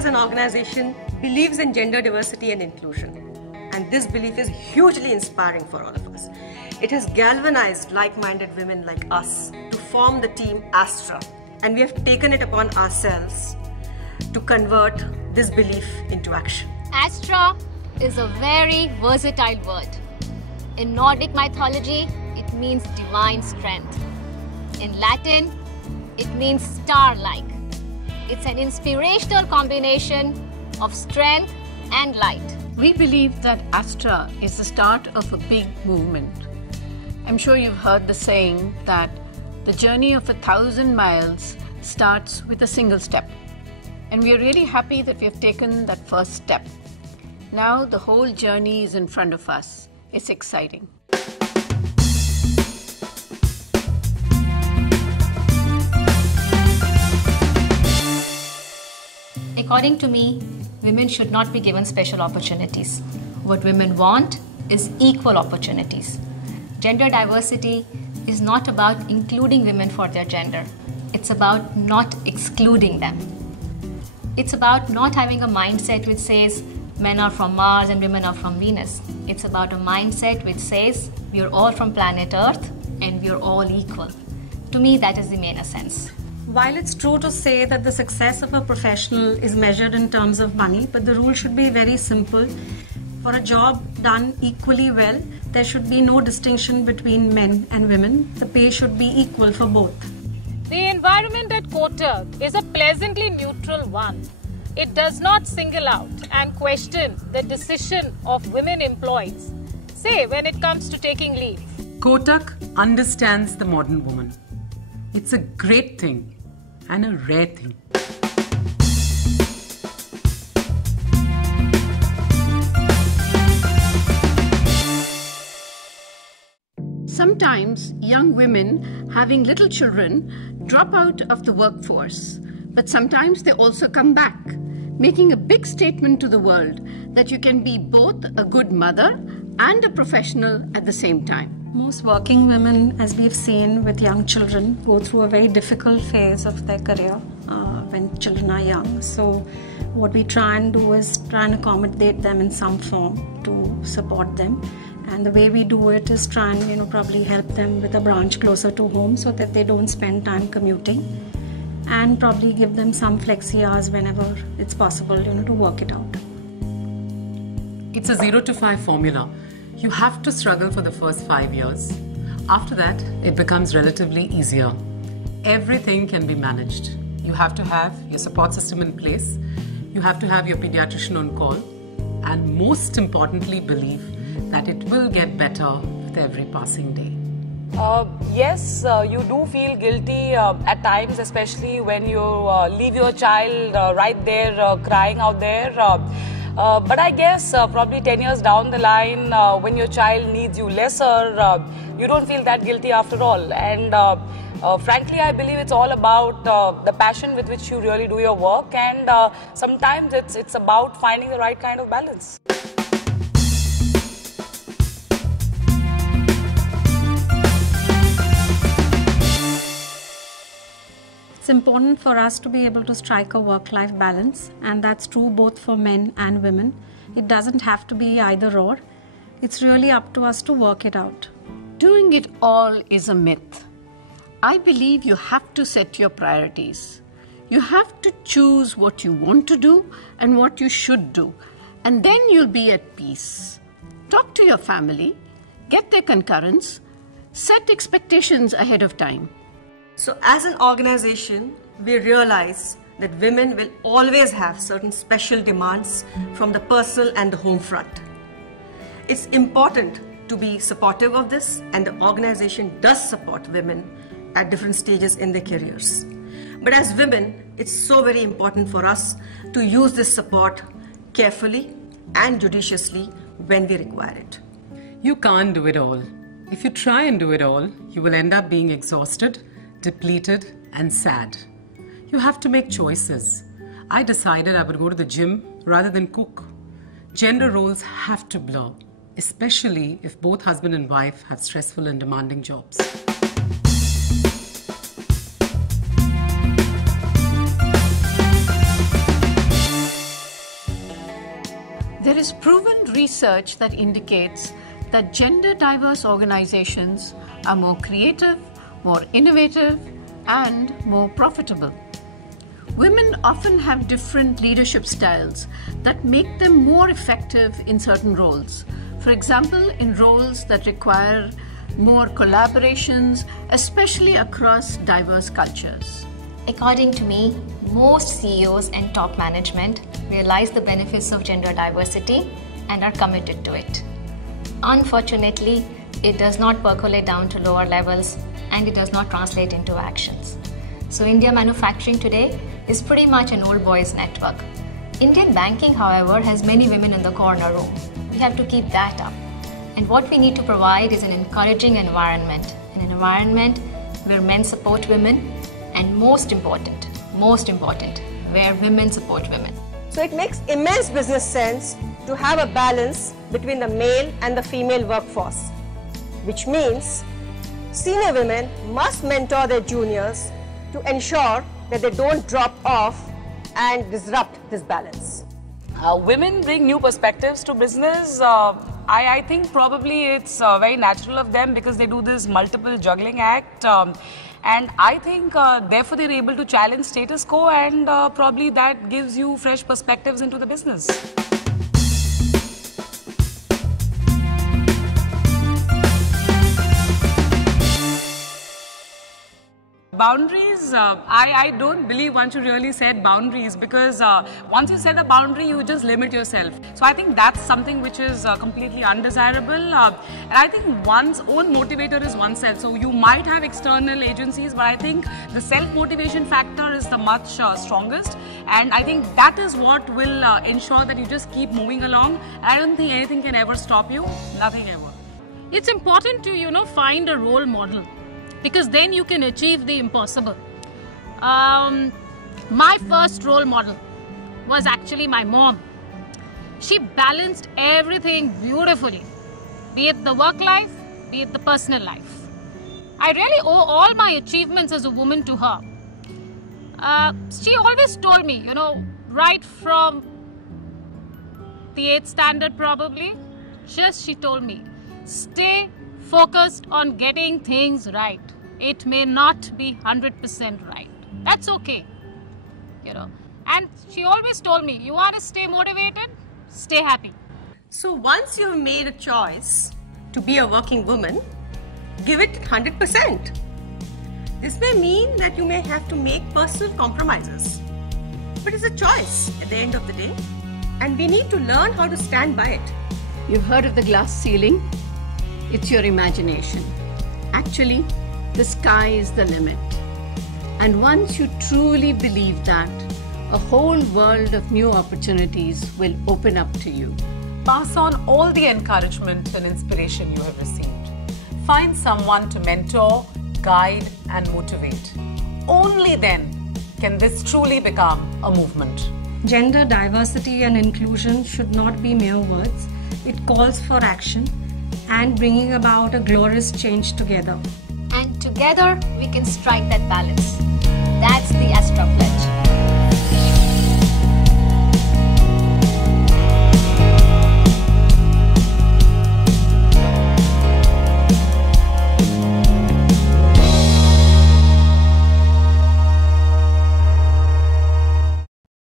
as an organization believes in gender diversity and inclusion. And this belief is hugely inspiring for all of us. It has galvanized like-minded women like us to form the team Astra. And we have taken it upon ourselves to convert this belief into action. Astra is a very versatile word. In Nordic mythology, it means divine strength. In Latin, it means star-like. It's an inspirational combination of strength and light. We believe that Astra is the start of a big movement. I'm sure you've heard the saying that the journey of 1,000 miles starts with a single step. And we are really happy that we have taken that first step. Now the whole journey is in front of us. It's exciting. According to me, women should not be given special opportunities. What women want is equal opportunities. Gender diversity is not about including women for their gender. It's about not excluding them. It's about not having a mindset which says men are from Mars and women are from Venus. It's about a mindset which says we are all from planet Earth and we are all equal. To me, that is the main essence. While it's true to say that the success of a professional is measured in terms of money, but the rule should be very simple. For a job done equally well, there should be no distinction between men and women. The pay should be equal for both. The environment at Kotak is a pleasantly neutral one. It does not single out and question the decision of women employees, say when it comes to taking leave. Kotak understands the modern woman. It's a great thing and a rare thing. Sometimes young women having little children drop out of the workforce, but sometimes they also come back, making a big statement to the world that you can be both a good mother and a professional at the same time. Most working women, as we've seen with young children, go through a very difficult phase of their career when children are young. So what we try and do is try and accommodate them in some form to support them. And the way we do it is try and probably help them with a branch closer to home so that they don't spend time commuting, and probably give them some flexi hours whenever it's possible to work it out. It's a 0 to 5 formula. You have to struggle for the first 5 years. After that, it becomes relatively easier. Everything can be managed. You have to have your support system in place. You have to have your pediatrician on call. And most importantly, believe that it will get better with every passing day. Yes, you do feel guilty at times, especially when you leave your child right there crying out there. But I guess probably 10 years down the line, when your child needs you lesser, you don't feel that guilty after all. And frankly, I believe it's all about the passion with which you really do your work, and sometimes it's about finding the right kind of balance. It's important for us to be able to strike a work-life balance, and that's true both for men and women. It doesn't have to be either or. It's really up to us to work it out. Doing it all is a myth. I believe you have to set your priorities. You have to choose what you want to do and what you should do, and then you'll be at peace. Talk to your family, get their concurrence, set expectations ahead of time. So as an organization, we realize that women will always have certain special demands from the personal and the home front. It's important to be supportive of this, and the organization does support women at different stages in their careers. But as women, it's so very important for us to use this support carefully and judiciously when we require it. You can't do it all. If you try and do it all, you will end up being exhausted, depleted and sad. You have to make choices. I decided I would go to the gym rather than cook. Gender roles have to blur, especially if both husband and wife have stressful and demanding jobs. There is proven research that indicates that gender diverse organizations are more creative, more innovative, and more profitable. Women often have different leadership styles that make them more effective in certain roles. For example, in roles that require more collaborations, especially across diverse cultures. According to me, most CEOs and top management realize the benefits of gender diversity and are committed to it. Unfortunately, it does not percolate down to lower levels and it does not translate into actions. So India manufacturing today is pretty much an old boys network. Indian banking, however, has many women in the corner room. We have to keep that up. And what we need to provide is an encouraging environment, an environment where men support women, and most important, where women support women. So it makes immense business sense to have a balance between the male and the female workforce, which means senior women must mentor their juniors to ensure that they don't drop off and disrupt this balance. Women bring new perspectives to business. I think probably it's very natural of them because they do this multiple juggling act. And I think therefore they're able to challenge status quo, and probably that gives you fresh perspectives into the business. Boundaries, I don't believe one should really set boundaries, because once you set a boundary, you just limit yourself. So I think that's something which is completely undesirable. And I think one's own motivator is oneself. So you might have external agencies, but I think the self-motivation factor is the much strongest. And I think that is what will ensure that you just keep moving along. I don't think anything can ever stop you. Nothing ever. It's important to, find a role model, because then you can achieve the impossible. My first role model was actually my mom. She balanced everything beautifully, be it the work life, be it the personal life. I really owe all my achievements as a woman to her. She always told me, right from the 8th standard probably, she told me, stay focused on getting things right. It may not be 100% right. That's okay. And she always told me, you want to stay motivated, stay happy. So once you've made a choice to be a working woman, give it 100%. This may mean that you may have to make personal compromises. But it's a choice at the end of the day. And we need to learn how to stand by it. You've heard of the glass ceiling? It's your imagination. Actually, the sky is the limit. And once you truly believe that, a whole world of new opportunities will open up to you. Pass on all the encouragement and inspiration you have received. Find someone to mentor, guide, and motivate. Only then can this truly become a movement. Gender diversity and inclusion should not be mere words. It calls for action and bringing about a glorious change together. And together we can strike that balance. That's the Astra pledge.